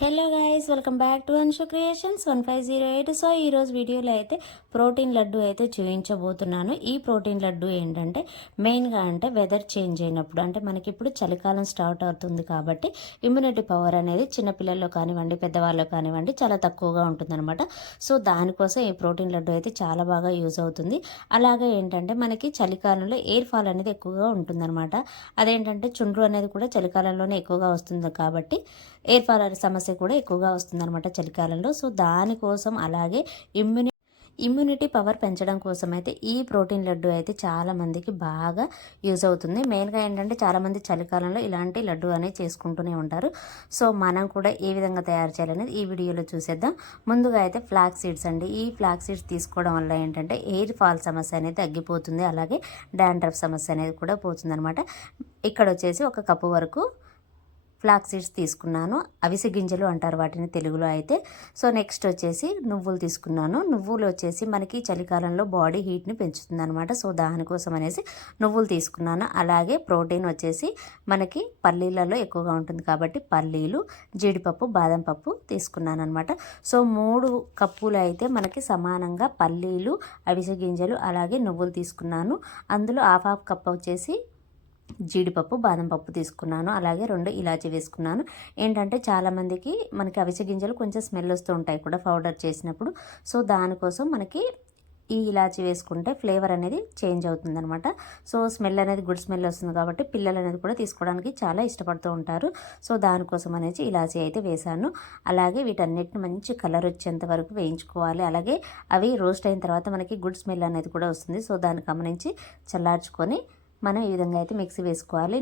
Hello guys, welcome back to Anshu creations 1508. So ఈరోజు వీడియోలో అయితే ప్రోటీన్ లడ్డు అయితే చూపించబోతున్నాను. ఈ ప్రోటీన్ లడ్డు ఏంటంటే మెయిన్గా అంటే వెదర్ చేంజ్ అయినప్పుడు, అంటే మనకి ఇప్పుడు చలికాలం స్టార్ట్ అవుతుంది కాబట్టి ఇమ్యూనిటీ పవర్ అనేది చిన్నపిల్లల్లో కానివ్వండి, పెద్దవాళ్ళు కానివ్వండి చాలా తక్కువగా ఉంటుందన్నమాట. సో దానికోసం ఈ ప్రోటీన్ లడ్డు అయితే చాలా బాగా యూజ్ అవుతుంది. అలాగే ఏంటంటే మనకి చలికాలంలో ఎయిర్ ఫాల్ అనేది ఎక్కువగా ఉంటుందన్నమాట. అదేంటంటే చుండ్రు అనేది కూడా చలికాలంలోనే ఎక్కువగా వస్తుంది కాబట్టి ఎయిర్ ఫాల్ సమస్య కూడా ఎక్కువగా వస్తుందన్నమాట చలికాలంలో. సో దానికోసం అలాగే ఇమ్యూనిటీ పవర్ పెంచడం కోసం అయితే ఈ ప్రోటీన్ లడ్డు అయితే చాలా మందికి బాగా యూజ్ అవుతుంది. మెయిన్గా ఏంటంటే చాలామంది చలికాలంలో ఇలాంటి లడ్డు అనేది చేసుకుంటూనే ఉంటారు. సో మనం కూడా ఏ విధంగా తయారు చేయాలనేది ఈ వీడియోలో చూసేద్దాం. ముందుగా అయితే ఫ్లాక్ సీడ్స్ అండి. ఈ ఫ్లాక్ సీడ్స్ తీసుకోవడం వల్ల ఏంటంటే ఎయిర్ ఫాల్ సమస్య అనేది తగ్గిపోతుంది. అలాగే డాండ్రఫ్ సమస్య అనేది కూడా పోతుంది అనమాట. ఇక్కడ వచ్చేసి 1 కప్పు వరకు ఫ్లాక్ సీడ్స్ తీసుకున్నాను. అవిసె గింజలు అంటారు వాటిని తెలుగులో అయితే. సో నెక్స్ట్ వచ్చేసి నువ్వులు తీసుకున్నాను. నువ్వులు వచ్చేసి మనకి చలికాలంలో బాడీ హీట్ని పెంచుతుంది అనమాట. సో దానికోసం అనేసి నువ్వులు తీసుకున్నాను. అలాగే ప్రోటీన్ వచ్చేసి మనకి పల్లీలలో ఎక్కువగా ఉంటుంది కాబట్టి పల్లీలు, జీడిపప్పు, బాదం పప్పు తీసుకున్నాను అనమాట. సో 3 కప్పులు అయితే మనకి సమానంగా పల్లీలు, అవిసె గింజలు అలాగే నువ్వులు తీసుకున్నాను. అందులో హాఫ్ కప్ వచ్చేసి జీడిపప్పు, బాదం పప్పు తీసుకున్నాను. అలాగే 2 ఇలాచీ వేసుకున్నాను. ఏంటంటే చాలామందికి మనకి అవిసె గింజలు కొంచెం స్మెల్ వస్తూ ఉంటాయి కూడా పౌడర్ చేసినప్పుడు. సో దానికోసం మనకి ఈ ఇలాచీ వేసుకుంటే ఫ్లేవర్ అనేది చేంజ్ అవుతుంది అనమాట. సో స్మెల్ అనేది గుడ్ స్మెల్ వస్తుంది కాబట్టి పిల్లలు అనేది కూడా తీసుకోవడానికి చాలా ఇష్టపడుతూ ఉంటారు. సో దానికోసం అనేసి ఇలాచీ అయితే వేశాను. అలాగే వీటన్నిటిని మంచి కలర్ వచ్చేంత వరకు వేయించుకోవాలి. అలాగే అవి రోస్ట్ అయిన తర్వాత మనకి గుడ్ స్మెల్ అనేది కూడా వస్తుంది. సో దాన్ని గమనించి చల్లార్చుకొని మనం ఈ విధంగా అయితే మిక్సీ వేసుకోవాలి.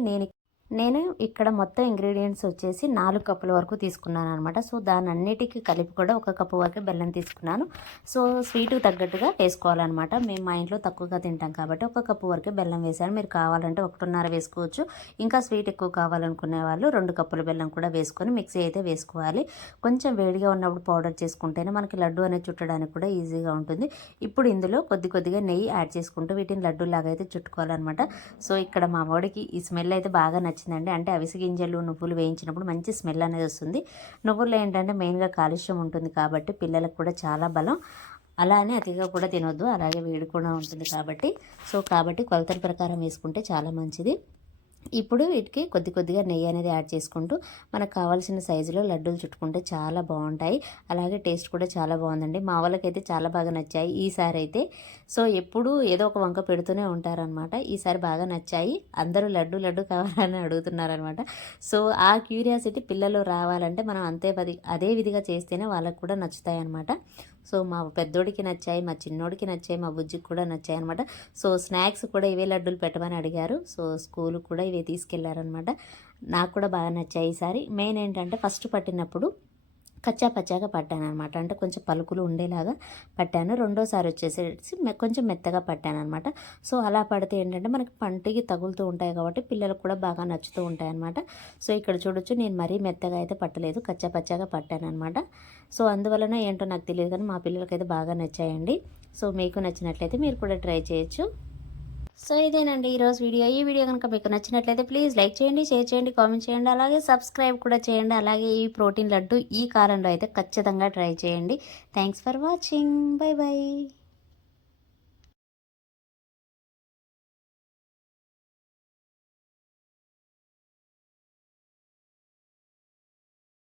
నేను ఇక్కడ మొత్తం ఇంగ్రీడియంట్స్ వచ్చేసి 4 కప్పుల వరకు తీసుకున్నాను అనమాట. సో దాని అన్నిటికీ కలిపి కూడా 1 కప్పు వరకు బెల్లం తీసుకున్నాను. సో స్వీట్కి తగ్గట్టుగా వేసుకోవాలన్నమాట. మేము మా ఇంట్లో తక్కువగా తింటాం కాబట్టి 1 కప్పు వరకే బెల్లం వేసాను. మీరు కావాలంటే 1.5 వేసుకోవచ్చు. ఇంకా స్వీట్ ఎక్కువ కావాలనుకునే వాళ్ళు 2 కప్పుల బెల్లం కూడా వేసుకొని మిక్సీ అయితే వేసుకోవాలి. కొంచెం వేడిగా ఉన్నప్పుడు పౌడర్ చేసుకుంటేనే మనకి లడ్డు అనేది చుట్టడానికి కూడా ఈజీగా ఉంటుంది. ఇప్పుడు ఇందులో కొద్దిగా నెయ్యి యాడ్ చేసుకుంటూ వీటిని లడ్డూలాగా అయితే చుట్టుకోవాలన్నమాట. సో ఇక్కడ మా వాడికి ఈ స్మెల్ అయితే బాగా నచ్చిందండి. అంటే అవిసె గింజలు, నువ్వులు వేయించినప్పుడు మంచి స్మెల్ అనేది వస్తుంది. నువ్వుల్లో ఏంటంటే మెయిన్గా కాల్షియం ఉంటుంది కాబట్టి పిల్లలకు కూడా చాలా బలం. అలానే అతిగా కూడా తినొద్దు, అలాగే వేడి కూడా ఉంటుంది కాబట్టి కొలతల ప్రకారం వేసుకుంటే చాలా మంచిది. ఇప్పుడు వీటికి కొద్దిగా నెయ్యి అనేది యాడ్ చేసుకుంటూ మనకు కావాల్సిన సైజులో లడ్డూలు చుట్టుకుంటే చాలా బాగుంటాయి. అలాగే టేస్ట్ కూడా చాలా బాగుందండి. మా వాళ్ళకైతే చాలా బాగా నచ్చాయి ఈసారి అయితే. సో ఎప్పుడూ ఏదో ఒక వంక పెడుతూనే ఉంటారనమాట. ఈసారి బాగా నచ్చాయి. అందరూ లడ్డు కావాలని అడుగుతున్నారనమాట. సో ఆ క్యూరియాసిటీ పిల్లలు రావాలంటే మనం అదే విధిగా చేస్తేనే వాళ్ళకు కూడా నచ్చుతాయి అనమాట. సో మా పెద్దోడికి నచ్చాయి, మా చిన్నోడికి నచ్చాయి, మా బుజ్జికి కూడా నచ్చాయి అనమాట. సో స్నాక్స్ కూడా ఇవే లడ్డూలు పెట్టమని అడిగారు. సో స్కూల్ కూడా ఇవే తీసుకెళ్లారనమాట. నాకు కూడా బాగా నచ్చాయి ఈసారి. మెయిన్ ఏంటంటే ఫస్ట్ పట్టినప్పుడు కచ్చా పచ్చాగా పట్టాను అనమాట. అంటే కొంచెం పలుకులు ఉండేలాగా పట్టాను. రెండోసారి వచ్చేసేసి కొంచెం మెత్తగా పట్టాను అనమాట. సో అలా పడితే ఏంటంటే మనకి పంటికి తగులుతూ ఉంటాయి కాబట్టి పిల్లలకు కూడా బాగా నచ్చుతూ ఉంటాయి అనమాట. సో ఇక్కడ చూడొచ్చు, నేను మరీ మెత్తగా అయితే పట్టలేదు, కచ్చా పచ్చాగా పట్టాను అనమాట. సో అందువలన ఏంటో నాకు తెలియదు కానీ మా పిల్లలకైతే బాగా నచ్చాయండి. సో మీకు నచ్చినట్లయితే మీరు కూడా ట్రై చేయొచ్చు. సో ఇదేనండి ఈరోజు వీడియో. ఈ వీడియో కనుక మీకు నచ్చినట్లయితే ప్లీజ్ లైక్ చేయండి, షేర్ చేయండి, కామెంట్ చేయండి, అలాగే సబ్స్క్రైబ్ కూడా చేయండి. అలాగే ఈ ప్రోటీన్ లడ్డు ఈ కాలంలో అయితే ఖచ్చితంగా ట్రై చేయండి. Thanks for watching. By by.